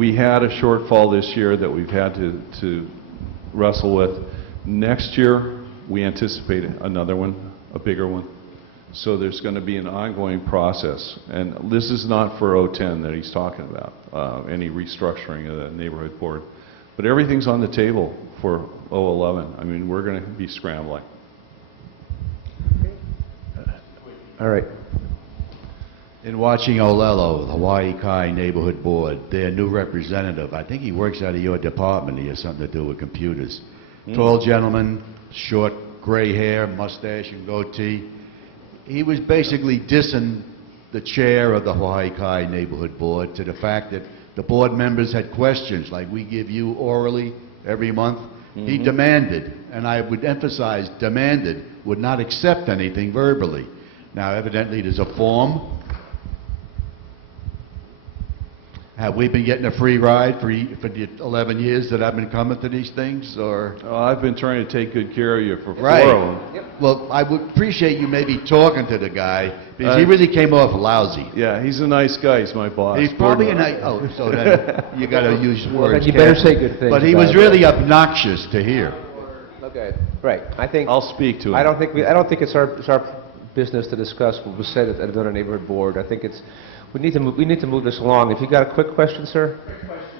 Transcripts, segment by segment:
We had a shortfall this year that we've had to wrestle with. Next year, we anticipate another one, a bigger one. So there's going to be an ongoing process. And this is not for 010 that he's talking about, any restructuring of the neighborhood board. But everything's on the table for 011. I mean, we're going to be scrambling. All right. In watching Olelo, the Waikiki Neighborhood Board, their new representative, I think he works out of your department. He has something to do with computers. Tall gentleman, short gray hair, mustache and goatee. He was basically dissing the chair of the Waikiki Neighborhood Board to the fact that the board members had questions like we give you orally every month. He demanded, and I would emphasize demanded, would not accept anything verbally. Now evidently there's a form. Have we been getting a free ride for the 11 years that I've been coming to these things, or? Oh, I've been trying to take good care of you for 4 Right. of them. Yep. Well, I would appreciate you maybe talking to the guy, because he really came off lousy. Yeah, he's a nice guy. He's my boss. He's probably a nice, oh, so then you gotta use words. Then you better carefully. say good things. But he about was it. really obnoxious to hear. Okay. Right. I think. I'll speak to him. I don't think it's our business to discuss what was said at another neighborhood board. I think it's we need to move this along. If you got a quick question, sir. Quick question.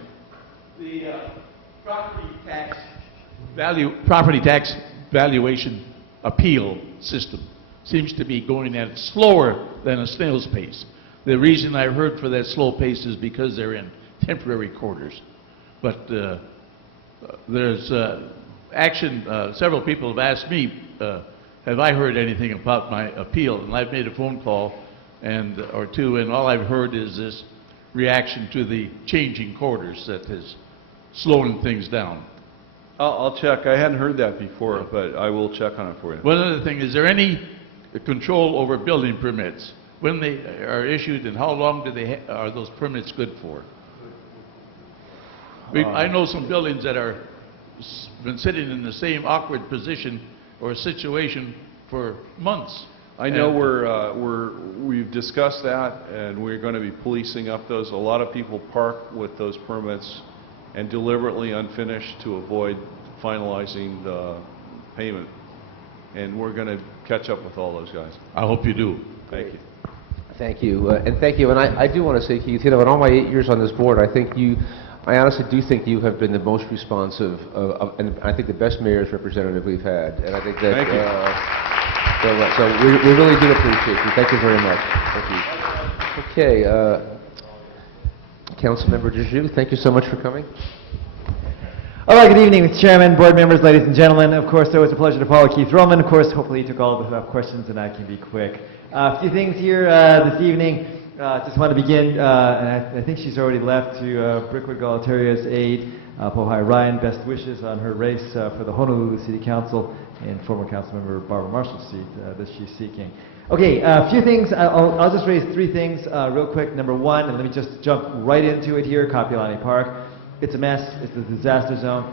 The property tax valuation appeal system seems to be going at slower than a snail's pace. The reason I've heard for that slow pace is because they're in temporary quarters. But there's action. Several people have asked me, have I heard anything about my appeal? And I've made a phone call or two, and all I've heard is this reaction to the changing quarters that has slowing things down. I'll check. I hadn't heard that before, but I will check on it for you. One other thing, is there any control over building permits? When they are issued, and how long are those permits good for? I know some buildings that are been sitting in the same awkward position or situation for months. I know we've discussed that, and we're going to be policing up those. A lot of people park with those permits and deliberately unfinished to avoid finalizing the payment. And we're going to catch up with all those guys. I hope you do. Thank you. Thank you, and thank you. And I do want to say, Keith, in all my 8 years on this board, I honestly do think you have been the most responsive, and I think the best mayor's representative we've had. And I think that. Thank you. So we really do appreciate you. Thank you very much. Thank you. Okay, Councilmember Dejoux, thank you so much for coming. All right, good evening, Mr. Chairman, board members, ladies and gentlemen. Of course, it was a pleasure to follow Keith Roman. Of course, hopefully you took all of the questions and I can be quick. A few things here this evening. Just want to begin, and I think she's already left, to Brickwood Galateria's aide, Pohai Ryan, best wishes on her race for the Honolulu City Council and former Councilmember Barbara Marshall's seat that she's seeking. Okay, a few things. I'll just raise 3 things real quick. Number 1, and let me just jump right into it here, Kapiolani Park. It's a mess. It's a disaster zone.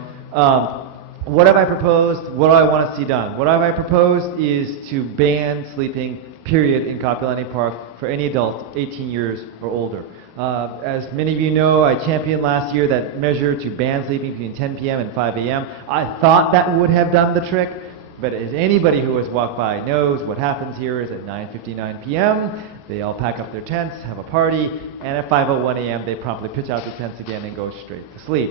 What have I proposed? What do I want to see done? What have I proposed is to ban sleeping, period, in Kapiolani Park for any adult 18 years or older. As many of you know, I championed last year that measure to ban sleeping between 10 p.m. and 5 a.m. I thought that would have done the trick, but as anybody who has walked by knows, what happens here is at 9:59 p.m., they all pack up their tents, have a party, and at 5:01 a.m. they promptly pitch out the tents again and go straight to sleep.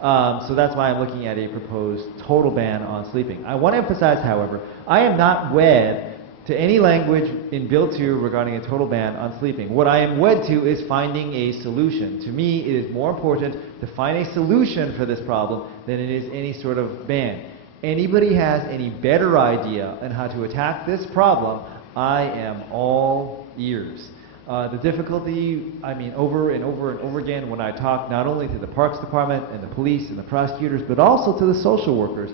So that's why I'm looking at a proposed total ban on sleeping. I want to emphasize, however, I am not wed to any language in Bill 2 regarding a total ban on sleeping. What I am wed to is finding a solution. To me, it is more important to find a solution for this problem than it is any sort of ban. Anybody has any better idea on how to attack this problem, I am all ears. The difficulty, I mean, over and over and over again when I talk not only to the Parks Department and the police and the prosecutors, but also to the social workers,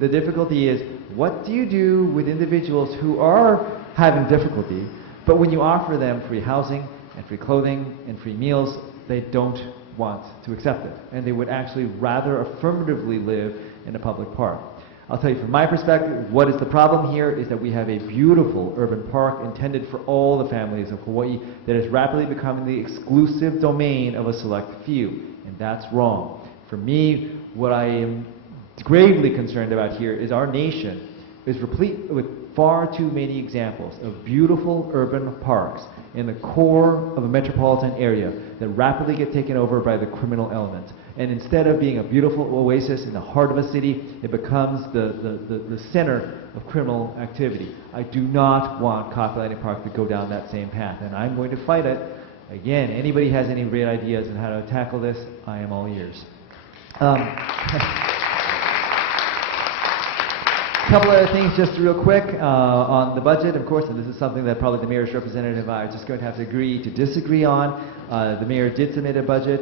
the difficulty is, what do you do with individuals who are having difficulty, but when you offer them free housing and free clothing and free meals, they don't want to accept it, and they would actually rather affirmatively live in a public park. I'll tell you from my perspective, what is the problem here is that we have a beautiful urban park intended for all the families of Hawaii that is rapidly becoming the exclusive domain of a select few, and that's wrong. For me, what I am gravely concerned about here is our nation is replete with far too many examples of beautiful urban parks in the core of a metropolitan area that rapidly get taken over by the criminal element. And instead of being a beautiful oasis in the heart of a city, it becomes the center of criminal activity. I do not want Kapi'olani Park to go down that same path, and I'm going to fight it. Again, anybody has any great ideas on how to tackle this, I am all ears. A couple other things just real quick on the budget, of course, and this is something that probably the mayor's representative and I are just going to have to agree to disagree on. The mayor did submit a budget.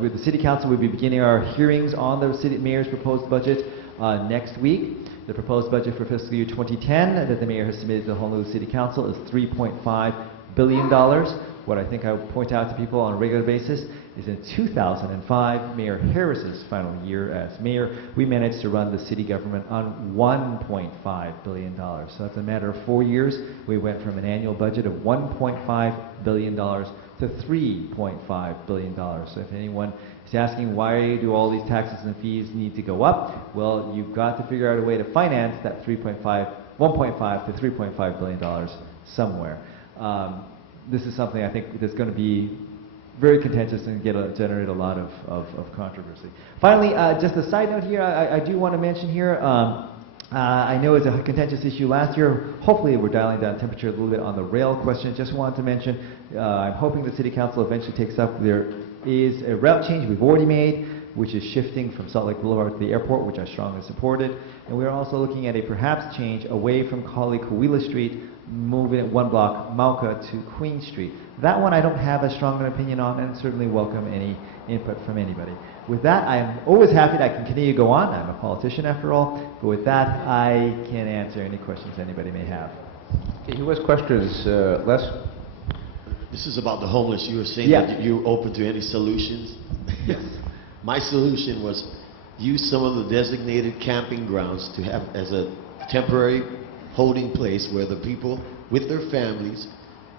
With the city council, we'll be beginning our hearings on the city mayor's proposed budget next week. The proposed budget for fiscal year 2010 that the mayor has submitted to the Honolulu City Council is $3.5 billion. What I think I would point out to people on a regular basis is in 2005, Mayor Harris's final year as mayor, we managed to run the city government on $1.5 billion. So that's a matter of 4 years. We went from an annual budget of $1.5 billion to $3.5 billion. So if anyone is asking why do all these taxes and fees need to go up, well, you've got to figure out a way to finance that $1.5 to $3.5 billion somewhere. This is something I think that's going to be very contentious and generate a lot of controversy. Finally, just a side note here, I do want to mention here, I know it's a contentious issue last year. Hopefully we're dialing down temperature a little bit on the rail question. Just wanted to mention, I'm hoping the City Council eventually takes up, there is a route change we've already made, which is shifting from Salt Lake Boulevard to the airport, which I strongly supported. And we're also looking at a perhaps change away from Kauai Street, moving it one block, Mauka to Queen Street. That one I don't have as strong an opinion on, and certainly welcome any input from anybody. With that, I am always happy that I can continue to go on. I'm a politician after all. But with that, I can answer any questions anybody may have. Okay, who has questions? Les? This is about the homeless. You were saying Yeah. that you're open to any solutions. Yes. My solution was use some of the designated camping grounds to have as a temporary holding place where the people with their families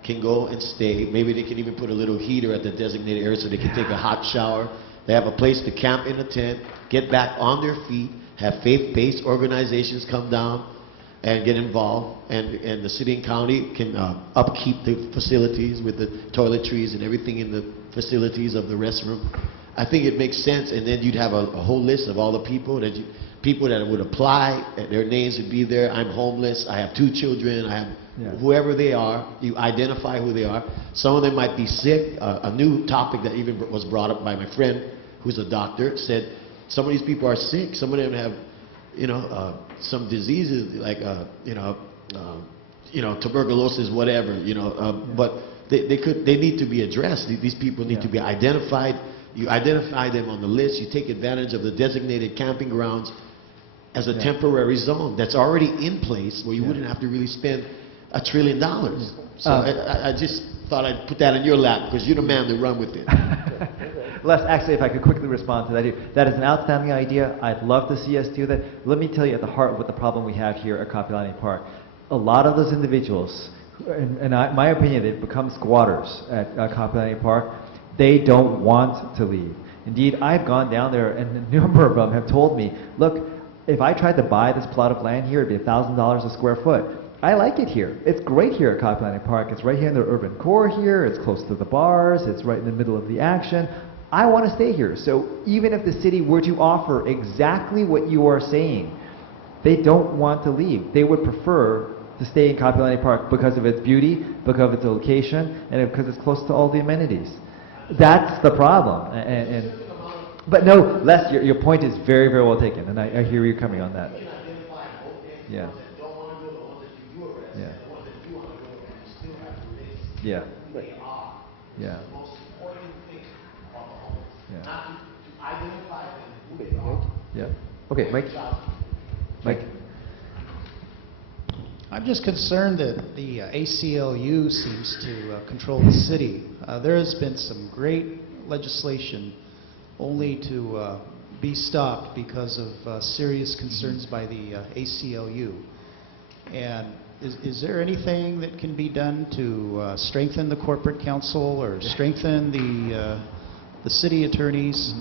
can go and stay. Maybe they can even put a little heater at the designated area so they can take a hot shower. They have a place to camp in a tent, get back on their feet, have faith-based organizations come down and get involved, and the city and county can upkeep the facilities with the toiletries and everything in the facilities of the restroom. I think it makes sense, and then you'd have a whole list of all the people that would apply, and their names would be there. I'm homeless, I have 2 children, I have whoever they are, you identify who they are. Some of them might be sick. A new topic that even was brought up by my friend, who's a doctor, said some of these people are sick. Some of them have, some diseases like, tuberculosis, whatever, but they need to be addressed. These people need to be identified. You identify them on the list. You take advantage of the designated camping grounds as a temporary zone that's already in place where you wouldn't have to really spend $1 trillion. So I just thought I'd put that in your lap because you're the man to run with it. Les, actually, if I could quickly respond to that, that is an outstanding idea. I'd love to see us do that. Let me tell you at the heart of what the problem we have here at Kapi'olani Park. A lot of those individuals, my opinion, they've become squatters at Kapi'olani Park. They don't want to leave. Indeed, I've gone down there, and a number of them have told me, look, if I tried to buy this plot of land here, it'd be $1,000 a square foot. I like it here. It's great here at Kapi'olani Park. It's right here in the urban core here. It's close to the bars. It's right in the middle of the action. I want to stay here. So even if the city were to offer exactly what you are saying, they don't want to leave. They would prefer to stay in Kapi'olani Park because of its beauty, because of its location, and because it's close to all the amenities. That's the problem. But no, Les, your point is very, very well taken, and I hear you coming on that. Yeah. Yeah. Yeah. Yeah. Yeah. Okay, Mike. Mike. I'm just concerned that the ACLU seems to control the city. There has been some great legislation only to be stopped because of serious concerns by the ACLU. And is there anything that can be done to strengthen the corporate council or strengthen the city attorneys